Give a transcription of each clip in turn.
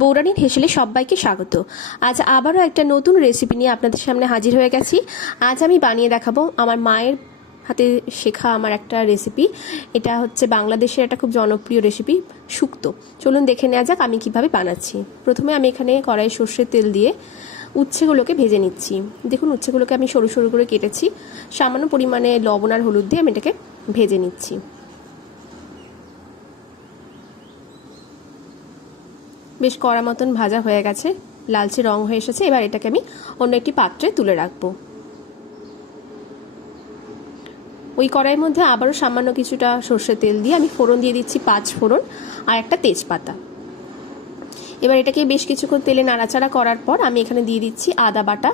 বৌরানীর হেসেলে সবাইকে স্বাগত। আজ আবারও একটা নতুন রেসিপি নিয়ে আপনাদের সামনে হাজির হয়ে গেছি। আজ আমি বানিয়ে দেখাবো আমার মায়ের হাতে শেখা আমার একটা রেসিপি। এটা হচ্ছে বাংলাদেশের একটা খুব জনপ্রিয় রেসিপি, শুক্তো। চলুন দেখে নেওয়া যাক আমি কিভাবে বানাচ্ছি। প্রথমে আমি এখানে কড়াইয়ে সর্ষের তেল দিয়ে উচ্ছেগুলোকে ভেজে নিচ্ছি। দেখুন উচ্ছেগুলোকে আমি সরু সরু করে কেটেছি। সামান্য পরিমাণে লবণ আর হলুদ দিয়ে আমি এটাকে ভেজে নিচ্ছি। বেশ কড়া মতন ভাজা হয়ে গেছে, লালচে রং হয়ে এসেছে। এবার এটাকে আমি অন্য একটি পাত্রে তুলে রাখবো। ওই কড়াইয়ের মধ্যে আবারও সামান্য কিছুটা সর্ষের তেল দিয়ে আমি ফোড়ন দিয়ে দিচ্ছি 5 ফোড়ন আর একটা তেজপাতা। এবার এটাকে বেশ কিছুক্ষণ তেলে নাড়াচাড়া করার পর আমি এখানে দিয়ে দিচ্ছি আদা বাটা।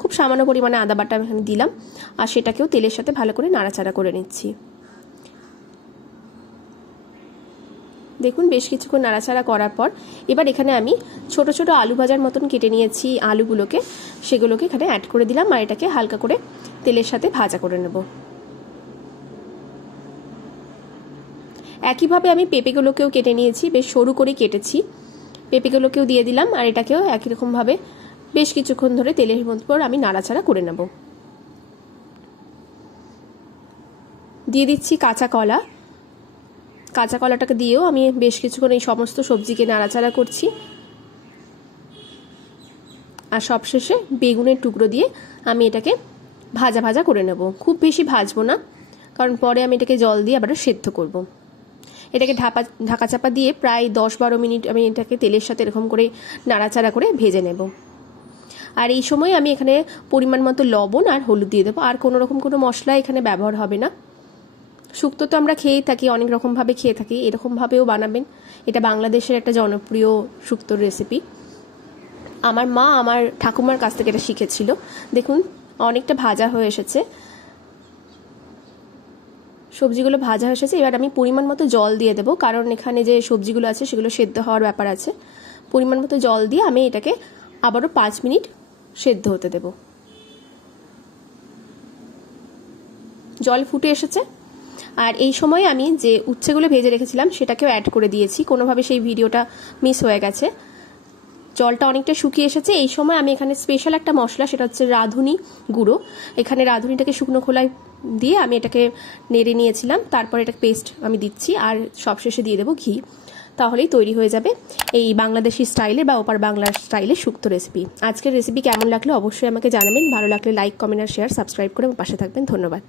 খুব সামান্য পরিমাণে আদা বাটা আমি এখানে দিলাম, আর সেটাকেও তেলের সাথে ভালো করে নাড়াচাড়া করে নিচ্ছি। দেখুন বেশ কিছুক্ষণ নাড়াচাড়া করার পর এবার এখানে আমি ছোট ছোট আলু ভাজার মতন কেটে নিয়েছি আলুগুলোকে, সেগুলোকে এখানে অ্যাড করে দিলাম আর এটাকে হালকা করে তেলের সাথে ভাজা করে নেব। একইভাবে আমি পেঁপেগুলোকেও কেটে নিয়েছি, বেশ সরু করে কেটেছি। পেঁপেগুলোকেও দিয়ে দিলাম আর এটাকেও একই রকমভাবে বেশ কিছুক্ষণ ধরে তেলের মধ্যে আমি নাড়াচাড়া করে নেব। দিয়ে দিচ্ছি কাঁচা কলা। কাঁচা কলাটাকে দিয়েও আমি বেশ কিছুক্ষণ এই সমস্ত সবজিকে নাড়াচাড়া করছি। আর সবশেষে বেগুনের টুকরো দিয়ে আমি এটাকে ভাজা ভাজা করে নেব। খুব বেশি ভাজবো না, কারণ পরে আমি এটাকে জল দিয়ে আবার সেদ্ধ করব। এটাকে ঢাকা চাপা দিয়ে প্রায় 10-12 মিনিট আমি এটাকে তেলের সাথে এরকম করে নাড়াচাড়া করে ভেজে নেব। আর এই সময় আমি এখানে পরিমাণ মতো লবণ আর হলুদ দিয়ে দেবো। আর কোনো রকম কোনো মশলা এখানে ব্যবহার হবে না। শুক্তো তো আমরা খেয়েই থাকি, অনেক রকমভাবে খেয়ে থাকি, এরকমভাবেও বানাবেন। এটা বাংলাদেশের একটা জনপ্রিয় শুক্তোর রেসিপি। আমার মা আমার ঠাকুমার কাছ থেকে এটা শিখেছিল। দেখুন অনেকটা ভাজা হয়ে এসেছে, সবজিগুলো ভাজা হয়ে এসেছে। এবার আমি পরিমাণ মতো জল দিয়ে দেবো, কারণ এখানে যে সবজিগুলো আছে সেগুলো সেদ্ধ হওয়ার ব্যাপার আছে। পরিমাণ মতো জল দিয়ে আমি এটাকে আবারও 5 মিনিট সেদ্ধ হতে দেব। জল ফুটে এসেছে, আর এই সময় আমি যে উচ্ছেগুলো ভেজে রেখেছিলাম সেটাকেও অ্যাড করে দিয়েছি। কোনোভাবে সেই ভিডিওটা মিস হয়ে গেছে। জলটা অনেকটা শুকিয়ে এসেছে। এই সময় আমি এখানে স্পেশাল একটা মশলা, সেটা হচ্ছে রাঁধুনি গুঁড়ো। এখানে রাঁধুনিটাকে শুকনো খোলায় দিয়ে আমি এটাকে নেড়ে নিয়েছিলাম। তারপর এটাকে পেস্ট আমি দিচ্ছি, আর সবশেষে দিয়ে দেবো ঘি। তাহলেই তৈরি হয়ে যাবে এই বাংলাদেশি স্টাইলে বা ওপার বাংলার স্টাইলে শুক্তো রেসিপি। আজকের রেসিপি কেমন লাগলো অবশ্যই আমাকে জানাবেন। ভালো লাগলে লাইক, কমেন্ট আর শেয়ার, সাবস্ক্রাইব করে আমার পাশে থাকবেন। ধন্যবাদ।